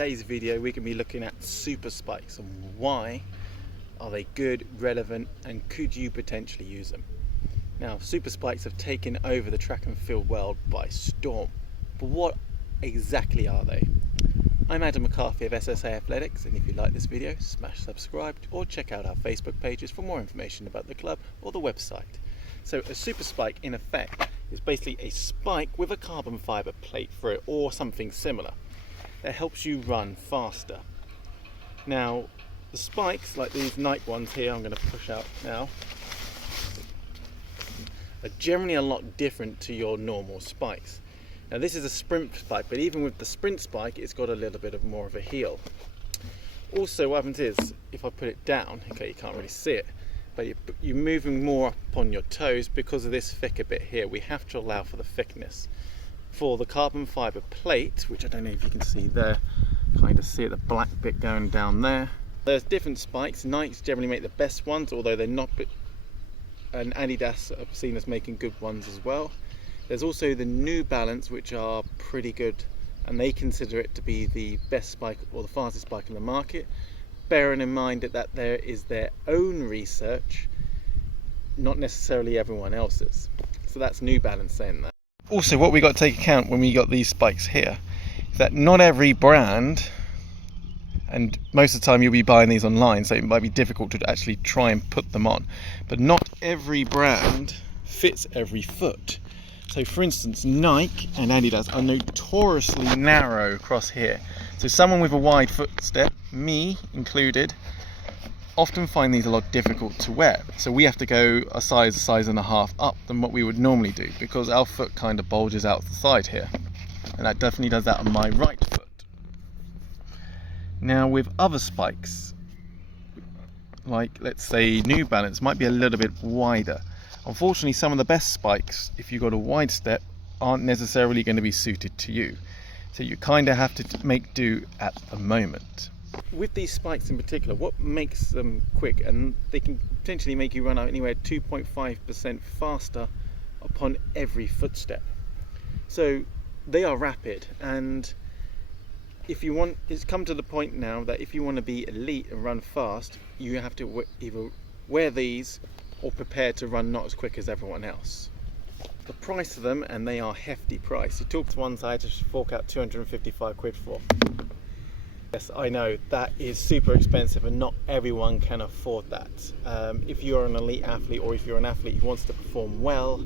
today's video we're going to be looking at super spikes and why are they good, relevant, and could you potentially use them. Now, super spikes have taken over the track and field world by storm, but what exactly are they? I'm Adam McCarthy of SSA Athletics, and if you like this video, smash subscribe or check out our Facebook pages for more information about the club or the website. So a super spike in effect is basically a spike with a carbon fibre plate through it or something similar that helps you run faster. Now the spikes, like these Nike ones here, I'm going to push out now, are generally a lot different to your normal spikes. Now this is a sprint spike, but even with the sprint spike it's got a little bit of more of a heel. Also what happens is, if I put it down, okay, you can't really see it, but you're moving more up on your toes because of this thicker bit here. We have to allow for the thickness. For the carbon fibre plate, which I don't know if you can see there, kind of see it, the black bit going down there. There's different spikes. Nikes generally make the best ones, although they're not, and Adidas are seen as making good ones as well. There's also the New Balance, which are pretty good, and they consider it to be the best spike or the fastest spike in the market, bearing in mind that there is their own research, not necessarily everyone else's. So that's New Balance saying that. Also, what we got to take account when we got these spikes here is that not every brand, and most of the time you'll be buying these online, so it might be difficult to actually try and put them on, but not every brand fits every foot. So for instance, Nike and Adidas are notoriously narrow across here. So someone with a wide footstep, me included, often find these a lot difficult to wear. So we have to go a size and a half up than what we would normally do, because our foot kind of bulges out the side here. And that definitely does that on my right foot. Now with other spikes, like let's say New Balance, might be a little bit wider. Unfortunately, some of the best spikes, if you've got a wide step, aren't necessarily going to be suited to you. So you kind of have to make do at the moment. With these spikes in particular, what makes them quick, and they can potentially make you run out anywhere 2.5% faster upon every footstep. So they are rapid, and if you want, it's come to the point now that if you want to be elite and run fast, you have to either wear these or prepare to run not as quick as everyone else. The price of them, and they are hefty price. You talk to ones I had to fork out 255 quid for. Yes, I know that is super expensive and not everyone can afford that. If you're an elite athlete, or if you're an athlete who wants to perform well,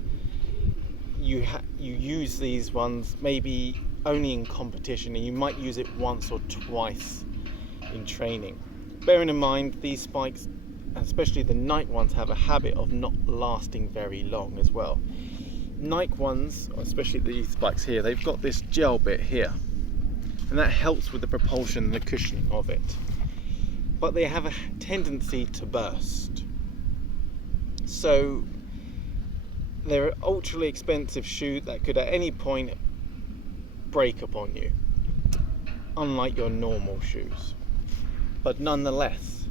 you use these ones maybe only in competition, and you might use it once or twice in training. Bearing in mind these spikes, especially the Nike ones, have a habit of not lasting very long as well. Nike ones, especially these spikes here, they've got this gel bit here, and that helps with the propulsion and the cushioning of it, but they have a tendency to burst. So they're an ultra expensive shoe that could at any point break upon you, unlike your normal shoes. But nonetheless,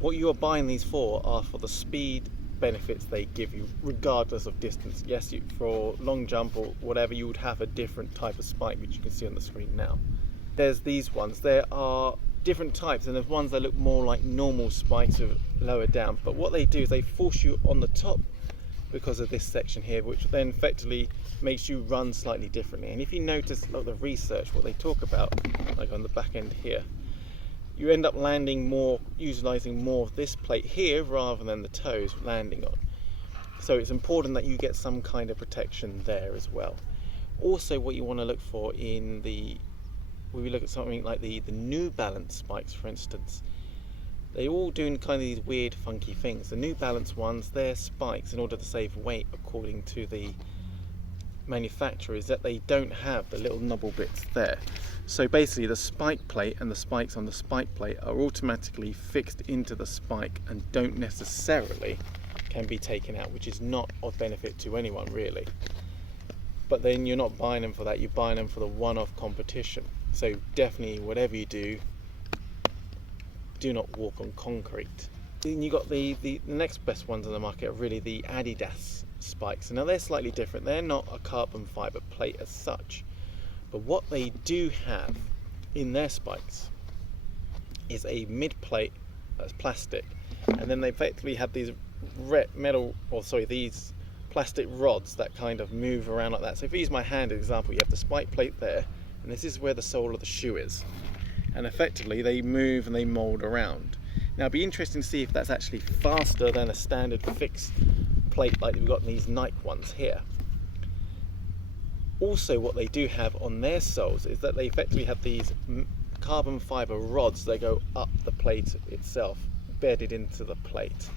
what you are buying these for are for the speed benefits they give you, regardless of distance. Yes, for long jump or whatever, you would have a different type of spike, which you can see on the screen now. There's these ones. There are different types, and there's ones that look more like normal spikes with lower down. But what they do is they force you on the top because of this section here, which then effectively makes you run slightly differently. And if you notice a lot of the research, what they talk about, like on the back end here, you end up landing more, utilizing more of this plate here rather than the toes landing on. So it's important that you get some kind of protection there as well. Also, what you want to look for when we look at something like the New Balance spikes, for instance, they all doing kind of these weird funky things. The New Balance ones, their spikes, in order to save weight according to the manufacturers, that they don't have the little knobble bits there. So basically the spike plate and the spikes on the spike plate are automatically fixed into the spike and don't necessarily can be taken out, which is not of benefit to anyone really. But then you're not buying them for that, you're buying them for the one-off competition. So definitely, whatever you do not walk on concrete. Then you got the next best ones on the market are really the Adidas spikes. Now they're slightly different. They're not a carbon fibre plate as such, but what they do have in their spikes is a mid plate that's plastic, and then they effectively have these these plastic rods that kind of move around like that. So if I use my hand as an example, you have the spike plate there, and this is where the sole of the shoe is, and effectively they move and they mold around. Now it'd be interesting to see if that's actually faster than a standard fixed plate like we've got in these Nike ones here. Also, what they do have on their soles is that they effectively have these carbon fibre rods that go up the plate itself, bedded into the plate.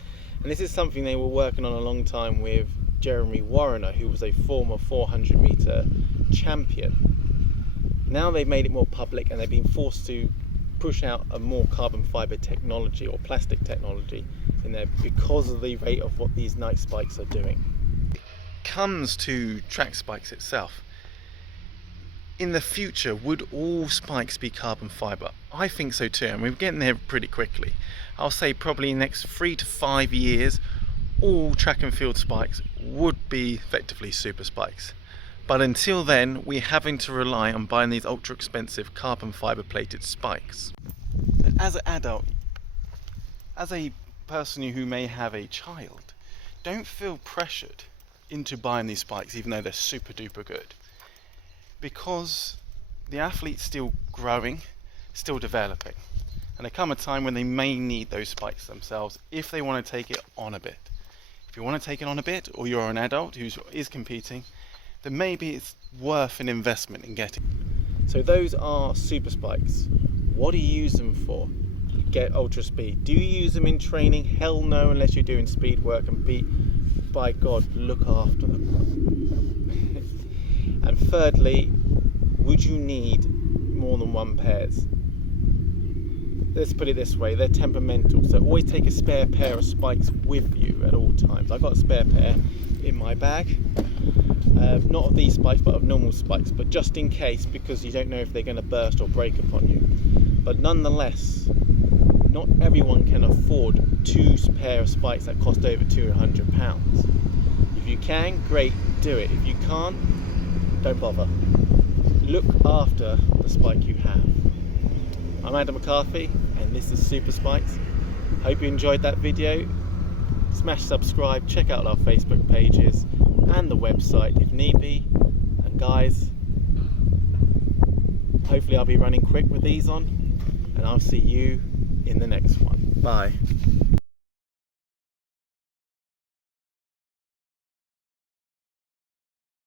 And this is something they were working on a long time with Jeremy Warrener, who was a former 400 metre champion. Now they've made it more public and they've been forced to push out a more carbon fibre technology or plastic technology in there because of the rate of what these Nike spikes are doing. Comes to track spikes itself, in the future, would all spikes be carbon fibre? I think so too, and we're getting there pretty quickly. I'll say probably in the next 3 to 5 years, all track and field spikes would be effectively super spikes. But until then, we're having to rely on buying these ultra expensive carbon fibre plated spikes. As an adult, as a person who may have a child, don't feel pressured into buying these spikes even though they're super duper good, because the athlete's still growing, still developing, and there come a time when they may need those spikes themselves if they want to take it on a bit. If you want to take it on a bit, or you're an adult who is competing, then maybe it's worth an investment in getting. So those are super spikes. What do you use them for? Get ultra speed. Do you use them in training? Hell no, unless you're doing speed work, and by God, look after them. And thirdly, would you need more than one pairs? Let's put it this way, they're temperamental, so always take a spare pair of spikes with you at all times. I've got a spare pair in my bag, not of these spikes but of normal spikes, but just in case, because you don't know if they're going to burst or break upon you. But nonetheless, not everyone can afford 2 pair of spikes that cost over £200. If you can, great, do it. If you can't, don't bother. Look after the spike you have. I'm Adam McCarthy and this is Super Spikes. Hope you enjoyed that video. Smash subscribe, check out our Facebook pages and the website if need be. And guys, hopefully I'll be running quick with these on, and I'll see you in the next one. Bye.